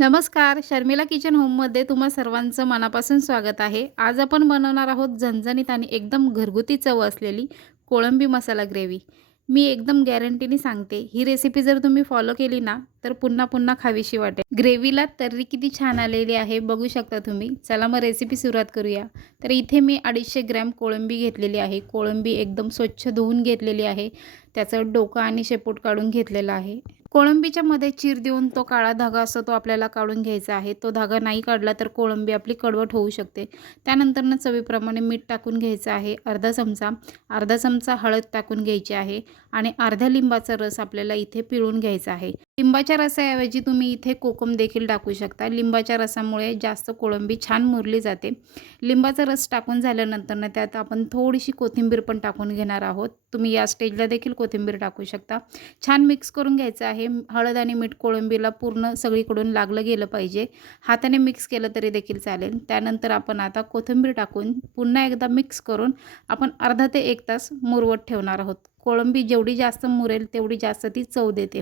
नमस्कार शर्मिला किचन होममध्ये तुम्हा सर्वांचं मनापासून स्वागत आहे. आज आपण बनवणार आहोत झणझणीत आणि एकदम घरगुती चव असलेली कोळंबी मसाला ग्रेव्ही. मी एकदम गॅरंटीने सांगते ही रेसिपी जर तुम्ही फॉलो केली ना तर पुन्हा पुन्हा खावीशी वाटेल. ग्रेव्हीला तर्री किती छान आलेली आहे बघू शकता तुम्ही. चला मग रेसिपी सुरुवात करूया. तर इथे मी अडीचशे ग्रॅम कोळंबी घेतलेली आहे. कोळंबी एकदम स्वच्छ धुवून घेतलेली आहे. त्याचं डोकं आणि शेपूट काढून घेतलेलं आहे. कोळंबीच्या मध्ये चीर देऊन तो काळा धागा असतो तो आपल्याला काढून घ्यायचा आहे. तो धागा नाही काढला तर कोळंबी आपली कडवट होऊ शकते. त्यानंतरनं चवीप्रमाणे मीठ टाकून घ्यायचं आहे. अर्धा चमचा अर्धा चमचा हळद टाकून घ्यायची आहे आणि अर्ध्या लिंबाचा रस आपल्याला इथे पिळून घ्यायचा आहे. लिंबाच्या रसाऐवजी तुम्ही इथे कोकम देखील टाकू शकता. लिंबाच्या रसामुळे जास्त कोळंबी छान मुरली जाते. लिंबाचा रस टाकून झाल्यानंतर त्यात आपण थोडीशी कोथिंबीर पण टाकून घेणार आहोत. तुम्ही या स्टेजला देखील कोथिंबीर टाकू शकता. छान मिक्स करून घ्यायचं आहे. हळद आणि मीठ कोळंबीला पूर्ण सगळीकडून लागलं गेलं पाहिजे. हाताने मिक्स केलं तरी देखील चालेल. त्यानंतर आपण आता कोथिंबीर टाकून पुन्हा एकदा मिक्स करून आपण अर्धा ते एक तास मुरवत ठेवणार आहोत. कोळंबी जेवढी जास्त मुरेल तेवढी जास्त ती चव देते.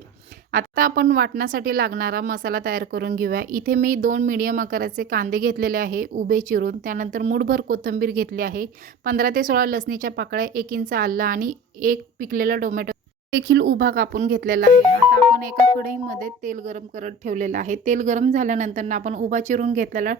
आता आपण वाटण्यासाठी लागणारा मसाला तयार करून घेऊया. इथे मी दोन मीडियम आकाराचे कांदे घेतलेले आहे उभे चिरून. त्यानंतर मूठभर कोथिंबीर घेतली आहे. पंधरा ते सोळा लसणीच्या पाकळ्या एक इंच आल्ला आणि एक पिकलेला टोमॅटो देखील उभा कापून घेतलेला आहे. आता आपण एका कढईमध्ये तेल गरम करत ठेवलेलं आहे. तेल गरम झाल्यानंतर आपण उभा चिरून घेतलेला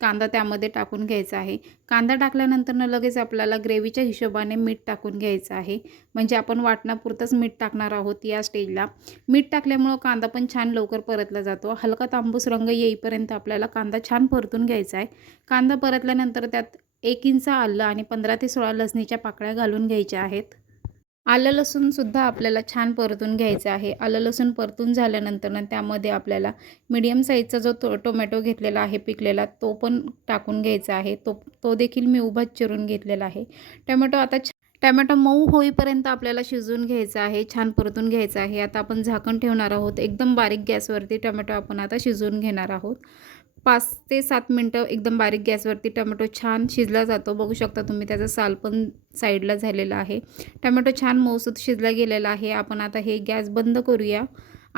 कांदा त्यामध्ये टाकून घ्यायचा आहे. कांदा टाकल्यानंतर लगेच आपल्याला ग्रेव्हीच्या हिशोबाने मीठ टाकून घ्यायचं आहे. म्हणजे आपण वाटणापुरतंच मीठ टाकणार आहोत या स्टेजला. मीठ टाकल्यामुळं कांदा पण छान लवकर परतला जातो. हलका तांबूस रंग येईपर्यंत आपल्याला कांदा छान परतून घ्यायचा आहे. कांदा परतल्यानंतर त्यात एक इंच आलं आणि पंधरा ते सोळा लसणीच्या पाकळ्या घालून घ्यायच्या आहेत. आलं लसूणसुद्धा आपल्याला छान परतून घ्यायचं आहे. आलं लसूण परतून झाल्यानंतर त्यामध्ये आपल्याला मीडियम साईजचा जो तो टोमॅटो घेतलेला आहे पिकलेला तो पण टाकून घ्यायचा आहे. तो तो देखील मी उभाच चिरून घेतलेला आहे. टोमॅटो आता टमॅटो मऊ होईपर्यंत आपल्याला शिजवून घ्यायचं आहे छान परतून घ्यायचं आहे. आता आपण झाकण ठेवणार आहोत. एकदम बारीक गॅसवरती टमॅटो आपण आता शिजवून घेणार आहोत. पाच ते सात मिनटं एकदम बारीक गॅसवरती टमॅटो छान शिजला जातो. बघू शकता तुम्ही त्याचा साल पण साईडला झालेला आहे. टमॅटो छान मऊसूत शिजला गेलेला आहे. आपण आता हे गॅस बंद करूया.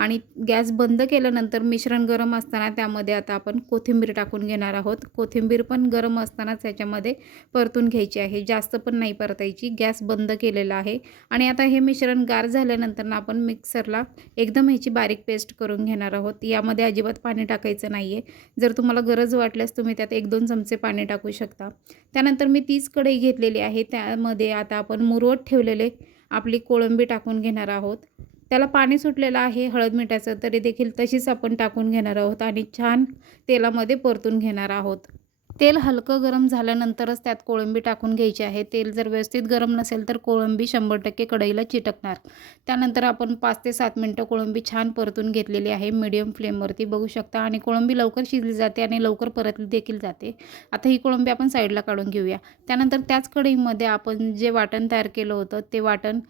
आणि गॅस बंद केल्यानंतर मिश्रण गरम असताना त्यामध्ये आता आपण कोथिंबीर टाकून घेणार आहोत. कोथिंबीर पण गरम असतानाच याच्यामध्ये परतून घ्यायची आहे. जास्त पण नाही परतायची. गॅस बंद केलेला आहे. आणि आता हे मिश्रण गार झाल्यानंतर आपण मिक्सरला एकदम ह्याची बारीक पेस्ट करून घेणार आहोत. यामध्ये अजिबात पाणी टाकायचं नाही आहे जर तुम्हाला गरज वाटल्यास तुम्ही त्यात एक दोन चमचे पाणी टाकू शकता. त्यानंतर मी तीच कढई घेतलेली आहे. त्यामध्ये आता आपण मुरवत ठेवलेले आपली कोळंबी टाकून घेणार आहोत. त्याला पाणी सुटलेलं आहे हळद मिठाचं तरी देखील तशीच आपण टाकून घेणार आहोत आणि छान तेलामध्ये परतून घेणार आहोत. तेल हलकं गरम झाल्यानंतरच त्यात कोळंबी टाकून घ्यायची आहे. तेल जर व्यवस्थित गरम नसेल तर कोळंबी शंभर टक्के कढईला चिटकणार. त्यानंतर आपण पाच ते सात मिनटं कोळंबी छान परतून घेतलेली आहे. मीडियम फ्लेमवरती बघू शकता आणि कोळंबी लवकर शिजली जाते आणि लवकर परतली देखील जाते. आता ही कोळंबी आपण साईडला काढून घेऊया. त्यानंतर त्याच कढईमध्ये आपण जे वाटण तयार केलं होतं ते वाटण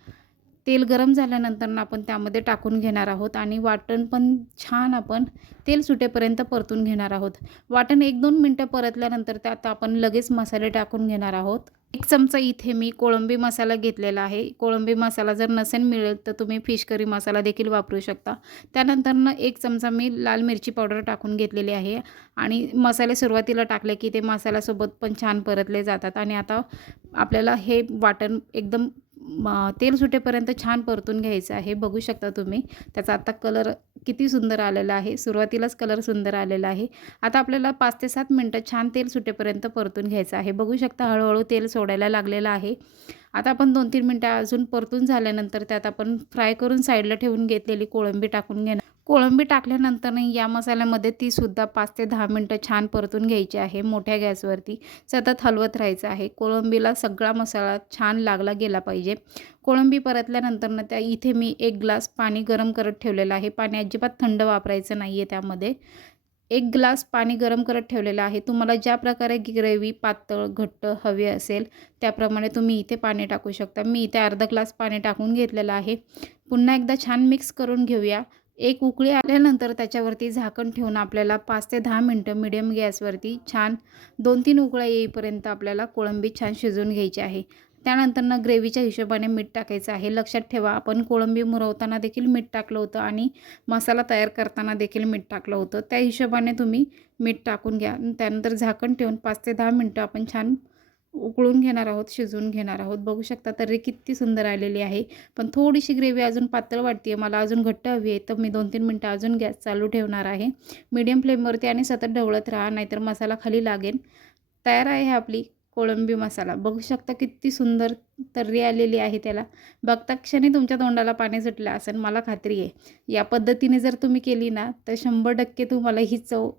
तेल गरम झाल्यानंतर आपण त्यामध्ये टाकून घेणार आहोत आणि वाटण पण छान आपण तेल सुटेपर्यंत परतून घेणार आहोत. वाटण एक दोन मिनटं परतल्यानंतर त्यात आपण लगेच मसाले टाकून घेणार आहोत. एक चमचा इथे मी कोळंबी मसाला घेतलेला आहे. कोळंबी मसाला जर नसेल मिळेल तर तुम्ही फिश करी मसाला देखील वापरू शकता. त्यानंतरनं एक चमचा मी लाल मिरची पावडर टाकून घेतलेली आहे आणि मसाले सुरुवातीला टाकले की ते मसाल्यासोबत पण छान परतले जातात. आणि आता आपल्याला हे वाटण एकदम तेल सुटेपर्यंत छान परतून घ्यायचं आहे. बघू शकता तुम्ही. त्याचा आता कलर किती सुंदर आलेला आहे. सुरुवातीलाच कलर सुंदर आलेला आहे. आता आपल्याला पाच ते सात मिनटं छान तेल सुटेपर्यंत परतून घ्यायचं आहे. बघू शकता हळूहळू तेल सोडायला लागलेलं आहे. आता आपण दोन तीन मिनटं अजून परतून झाल्यानंतर त्यात आपण फ्राय करून साईडला ठेवून घेतलेली कोळंबी टाकून घेणार. कोळंबी टाकल्यानंतर या मसाल्यामध्ये तीसुद्धा पाच ते दहा मिनटं छान परतून घ्यायची आहे मोठ्या गॅसवरती. सतत हलवत राहायचं आहे. कोळंबीला सगळा मसाला छान लागला गेला पाहिजे. कोळंबी परतल्यानंतर त्या इथे मी एक ग्लास पाणी गरम करत ठेवलेलं आहे. पाणी अजिबात थंड वापरायचं नाही आहे त्यामध्ये. एक ग्लास पाणी गरम करत ठेवलेलं आहे. तुम्हाला ज्या प्रकारे ग्रेव्ही पातळ घट्ट हवी असेल त्याप्रमाणे तुम्ही इथे पाणी टाकू शकता. मी इथे अर्धा ग्लास पाणी टाकून घेतलेलं आहे. पुन्हा एकदा छान मिक्स करून घेऊया. एक उकळी आल्यानंतर त्याच्यावरती झाकण ठेवून आपल्याला पाच ते दहा मिनटं मिडियम गॅसवरती छान दोन तीन उकळ्या येईपर्यंत आपल्याला कोळंबी छान शिजवून घ्यायची आहे. त्यानंतरनं ग्रेव्हीच्या हिशोबाने मीठ टाकायचं आहे. लक्षात ठेवा आपण कोळंबी मुरवताना देखील मीठ टाकलं होतं आणि मसाला तयार करताना देखील मीठ टाकलं होतं. त्या हिशोबाने तुम्ही मीठ टाकून घ्या. त्यानंतर झाकण ठेवून पाच ते दहा मिनटं आपण छान उकळून घेणार आहोत शिजवून घेणार आहोत. बघू शकता तर्री किती सुंदर आलेली आहे. पण थोडीशी ग्रेव्ही अजून पातळ वाटते मला अजून घट्ट हवी आहे. तर मी दोन तीन मिनटं अजून गॅस चालू ठेवणार आहे. मीडियम फ्लेमवरती आणि सतत ढवळत राहा नाहीतर मसाला खाली लागेल. तयार आहे आपली कोळंबी मसाला. बघू शकता किती सुंदर तर्री आलेली आहे त्याला. बघता क्षणी तुमच्या तोंडाला पाणी सुटलं असेल मला खात्री आहे. या पद्धतीने जर तुम्ही केली ना तर शंभर टक्के तुम्हाला ही चव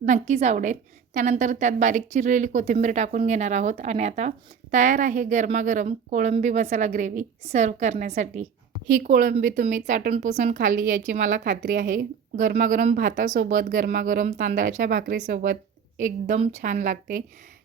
नक्कीच आवडेल. त्यानंतर त्यात बारीक चिरलेली कोथिंबीर टाकून घेणार आहोत आणि आता तयार आहे गरमागरम कोळंबी मसाला ग्रेव्ही सर्व करण्यासाठी. ही कोळंबी तुम्ही चाटून पुसून खाली याची मला खात्री आहे. गरमागरम भातासोबत गरमागरम तांदळाच्या भाकरीसोबत एकदम छान लागते.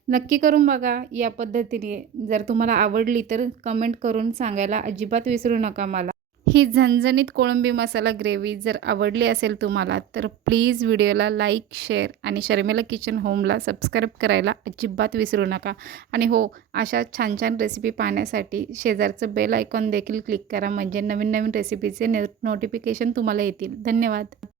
नक्की करून बघा या पद्धतीने. जर तुम्हाला आवडली तर कमेंट करून सांगायला अजिबात विसरू नका मला. ही झणझणीत कोळंबी मसाला ग्रेव्ही जर आवडली असेल तुम्हाला तर प्लीज व्हिडिओला लाईक शेअर आणि शर्मिला किचन होमला सबस्क्राईब करायला अजिबात विसरू नका. आणि हो अशा छान छान रेसिपी पाहण्यासाठी शेजारचं बेल आयकॉन देखील क्लिक करा म्हणजे नवीन नवीन रेसिपीचे नोटिफिकेशन तुम्हाला येतील. धन्यवाद.